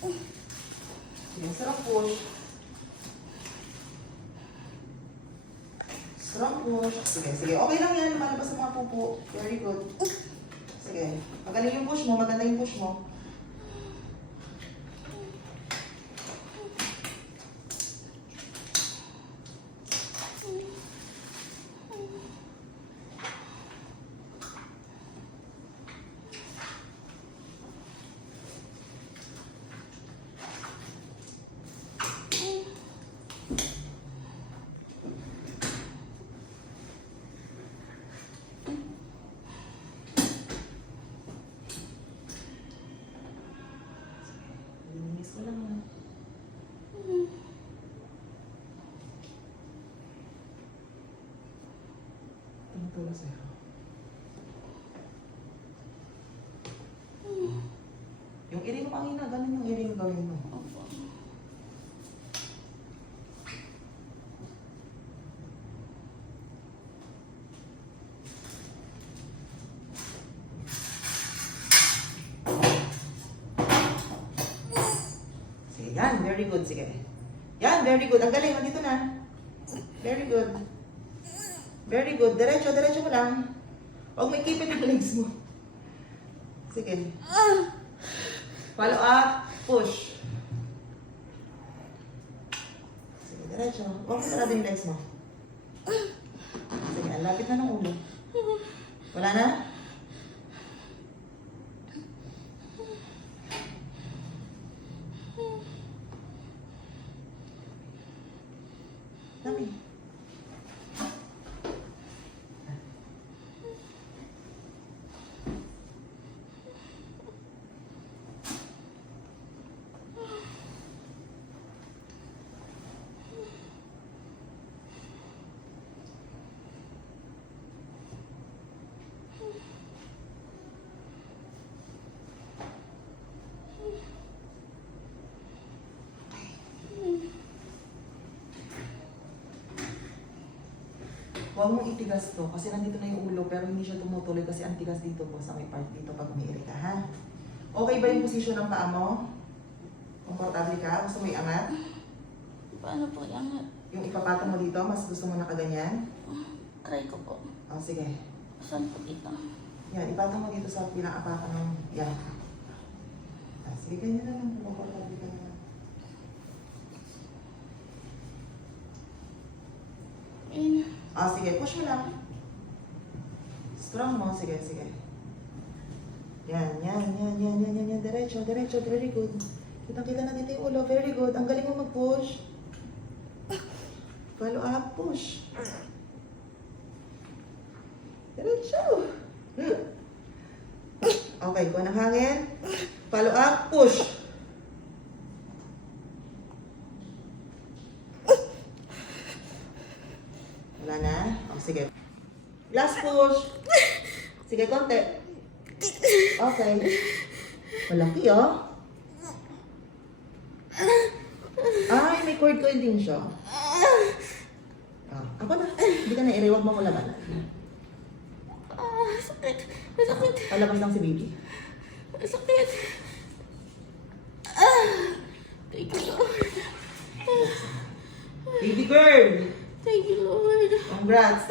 Sige, strong push. Strong push. Sige, sige. Okay lang yan. Lumalabas ang mga pupo. Very good. Sige. Magaling yung push mo. Maganda yung push mo. Linis ko lang ha. Tumutulong sa'yo. Yung iring mo kanina, ganun yung iring gawin mo. Sige, yan. Very good. Sige. Yan, very good. Ang galing. Nandito na. Very good. Very good. Diretso, diretso mo lang. Huwag may ikipit ang legs mo. Sige. Follow up. Push. Sige, diretso. Huwag mo sarado yung legs mo. Sige, ang lapit na ng ulo. Wala na? Dami. Huwag mong itigas to kasi nandito na yung ulo pero hindi siya tumutuloy kasi ang tigas dito po sa may part dito pag umiiri ka, ha? Okay ba yung posisyon ng paa mo? Komportable ka? Gusto mo iangat? Paano po yan? Yung ipapatong mo dito, mas gusto mo nakaganyan? Try ko po. O, sige. Saan po dito? Yan, ipatong mo dito sa pinakapakan ng... Yan. Ah, sige, ganyan na lang. Komportable ka na. Ayun. Ah, sige, push mo lang. Strong mo, sige, sige. Yan, yan, yan, yan, yan, yan, yan. Diretso, diretso, very good. Kitang-kita na dito yung ulo, very good. Ang galing mo mag-push. Follow up, push. Diretso. Okay, kuha ng hangin. Follow up, push. Wala na? O, sige. Last push. Sige, konti. Okay. Malaki, oh. Ay, may cord coil din siya. Ah, ako na. Hindi ka na iriwag mo ko labanan. Sakit. Masakit. Palabas lang si baby. Sakit. Thank you, Lord. Baby girl! Thank you, Lord. Congrats!